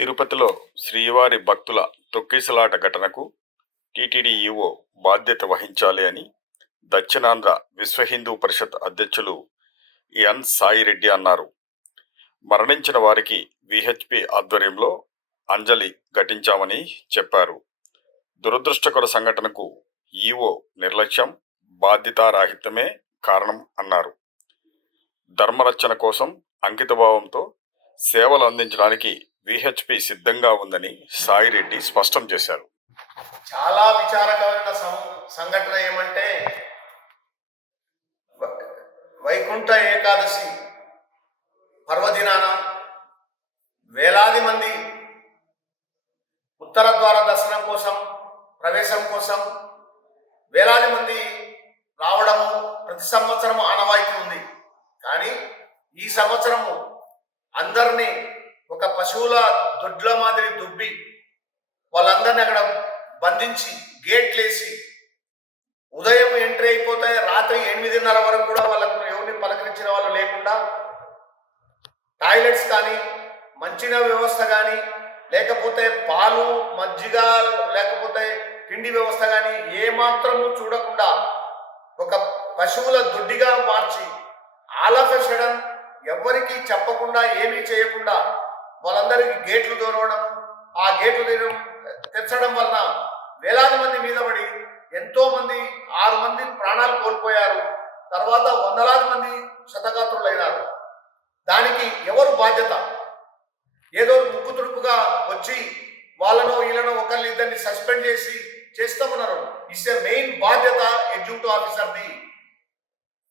తిరుపతిలో శ్రీవారి భక్తుల తొక్కిసలాట ఘటనకు టీటీడీ బాధ్యత వహించాలి అని దక్షిణాంధ్ర విశ్వ హిందూ పరిషత్ అధ్యక్షులు ఎన్ సాయిరెడ్డి అన్నారు. మరణించిన వారికి విహెచ్పి ఆధ్వర్యంలో అంజలి ఘటించామని చెప్పారు. దురదృష్టకర సంఘటనకు ఈఓ నిర్లక్ష్యం బాధ్యతారాహిత్యమే కారణం అన్నారు. ధర్మరక్షణ కోసం అంకితభావంతో సేవలు అందించడానికి విహెచ్పి సిద్ధంగా ఉందని సాయిరెడ్డి స్పష్టం చేశారు. చాలా విచారకరమైన సంఘటన ఏమంటే వైకుంఠ ఏకాదశి పర్వదినాన వేలాది మంది ఉత్తర ద్వార దర్శనం కోసం ప్రవేశం కోసం వేలాది మంది రావడము ప్రతి సంవత్సరం ఆనవాయితీ ఉంది కానీ ఈ సంవత్సరము అందరినీ ఒక పశువుల దొడ్ల మాదిరి దుబ్బి వాళ్ళందరినీ అక్కడ బంధించి గేట్లేసి ఉదయం ఎంట్రీ అయిపోతే రాత్రి ఎనిమిదిన్నర వరకు కూడా వాళ్ళకు ఎవరిని పలకరించిన వాళ్ళు లేకుండా టాయిలెట్స్ కానీ మంచినీళ్ళ వ్యవస్థ కానీ లేకపోతే పాలు మజ్జిగ లేకపోతే తిండి వ్యవస్థ కానీ ఏమాత్రము చూడకుండా ఒక పశువుల దొడ్డిగా మార్చి ఆల్ ఆఫ్ ఎ సడన్ చెప్పకుండా ఏమీ చేయకుండా వాళ్ళందరికీ గేట్లు దూరవడం ఆ గేట్లు తీయడం తెచ్చడం వలన వేలాది మంది మీద పడి ఎంతో మంది ఆరు మంది ప్రాణాలు కోల్పోయారు. తర్వాత వందలాది మంది శతగాత్రులైనారు దానికి ఎవరు బాధ్యత? ఏదో ముక్కు తుడుపుగా వచ్చి వాళ్ళను వీళ్ళను ఒకరిని ఇద్దరిని సస్పెండ్ చేసి చేస్తామన్నారు. ఇట్స్ ఎ మెయిన్ బాధ్యత ఎగ్జిక్యూటివ్ ఆఫీసర్ది.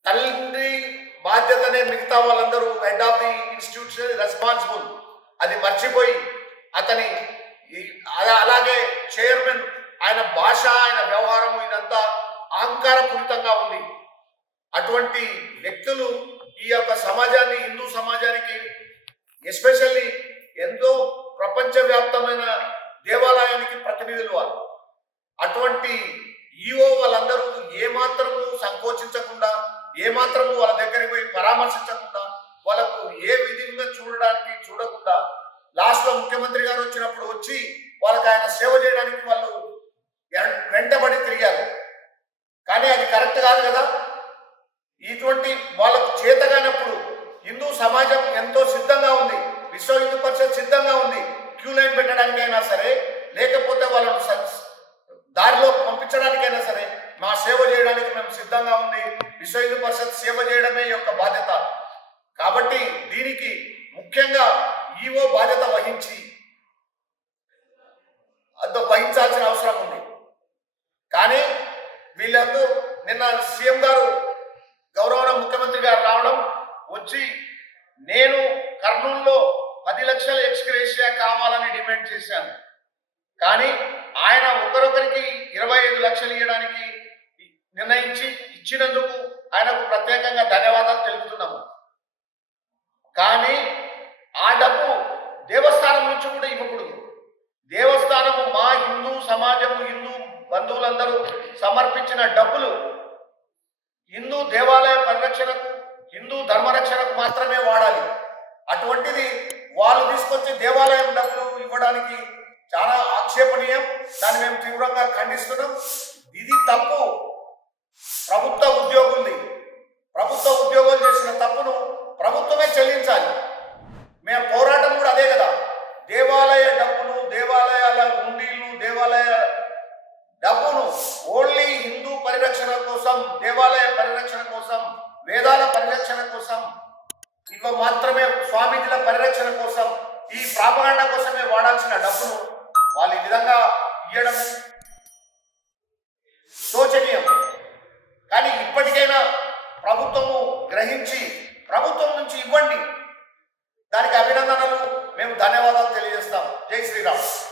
తల్లి బాధ్యతనే మిగతా వాళ్ళందరూ head of the institution responsible. అది మర్చిపోయి అతని అలాగే చైర్మన్ ఆయన భాష ఆయన వ్యవహారం ఇదంతా అహంకారపూరితంగా ఉంది. అటువంటి వ్యక్తులు ఈ యొక్క సమాజాన్ని హిందూ సమాజానికి ఎస్పెషల్లీ ఎంతో ప్రపంచవ్యాప్తమైన దేవాలయానికి ప్రతినిధులు వాళ్ళు. అటువంటి ఈఓ వాళ్ళందరూ ఏమాత్రము సంకోచించకుండా ఏమాత్రము వాళ్ళ దగ్గరికి పోయి పరామర్శించకుండా వాళ్ళకు ఏ విధంగా చూడడానికి చూడకుండా లాస్ట్లో ముఖ్యమంత్రి గారు వచ్చినప్పుడు వచ్చి వాళ్ళకి ఆయన సేవ చేయడానికి వాళ్ళు వెంటబడి తిరిగారు. కానీ అది కరెక్ట్ కాదు కదా? ఇటువంటి వాళ్ళకు చేతగానప్పుడు హిందూ సమాజం ఎంతో సిద్ధంగా ఉంది. విశ్వ హిందూ పరిషత్ సిద్ధంగా ఉంది. క్యూ లైన్ పెట్టడానికైనా సరే లేకపోతే వాళ్ళను స- దారిలో పంపించడానికైనా సరే మా సేవ చేయడానికి మేము సిద్ధంగా ఉంది. విశ్వ హిందూ పరిషత్ సేవ చేయడమే యొక్క బాధ్యత. కాబట్టి దీనికి ముఖ్యంగా ఈవో బాధ్యత వహించి అంత వహించాల్సిన అవసరం ఉంది. కానీ వీళ్ళందరూ నిన్న సీఎం గారు గౌరవ ముఖ్యమంత్రి గారు రావడం వచ్చి నేను కర్నూలులో పది లక్షల ఎక్స్గ్రేషియా కావాలని డిమాండ్ చేశాను. కానీ ఆయన ఒకరొకరికి ఇరవై ఐదు లక్షలు ఇవ్వడానికి నిర్ణయించి ఇచ్చినందుకు ఆయనకు ప్రత్యేకంగా ధన్యవాదాలు తెలుపుతున్నాము. కానీ ఆ డబ్బు దేవస్థానం నుంచి కూడా ఇవ్వకూడదు. హిందూ సమాజము హిందూ బంధువులందరూ సమర్పించిన డబ్బులు హిందూ దేవాలయ పరిరక్షణకు హిందూ ధర్మరక్షణకు మాత్రమే వాడాలి. అటువంటిది వాళ్ళు తీసుకొచ్చి దేవాలయం డబ్బులు ఇవ్వడానికి చాలా ఆక్షేపణీయం. దాన్ని మేము తీవ్రంగా ఖండిస్తున్నాం. ఇది తప్పు. ప్రభుత్వ ఉద్యోగుల్ది. ప్రభుత్వ ఉద్యోగులు చేసిన తప్పును ప్రభుత్వమే చెల్లించాలి మేము పోరాటం కూడా అదే కదా దేవాలయ డబ్బులు దేవాలయాల ఉండీలు దేవాలయ డబ్బును ఓన్లీ హిందూ పరిరక్షణ కోసం దేవాలయ పరిరక్షణ కోసం వేదాల పరిరక్షణ కోసం ఇవ మాత్రమే స్వామీజీల పరిరక్షణ కోసం ఈ ప్రాపగాండ కోసమే వాడాల్సిన డబ్బును వాళ్ళు ఈ విధంగా ఇవ్వడం శోచనీయం. కానీ ఇప్పటికైనా ప్రభుత్వము గ్రహించి ప్రభుత్వం నుంచి ఇవ్వండి. దానికి అభినందనలు. మేము ధన్యవాదాలు తెలియజేస్తాం. జై శ్రీరామ్.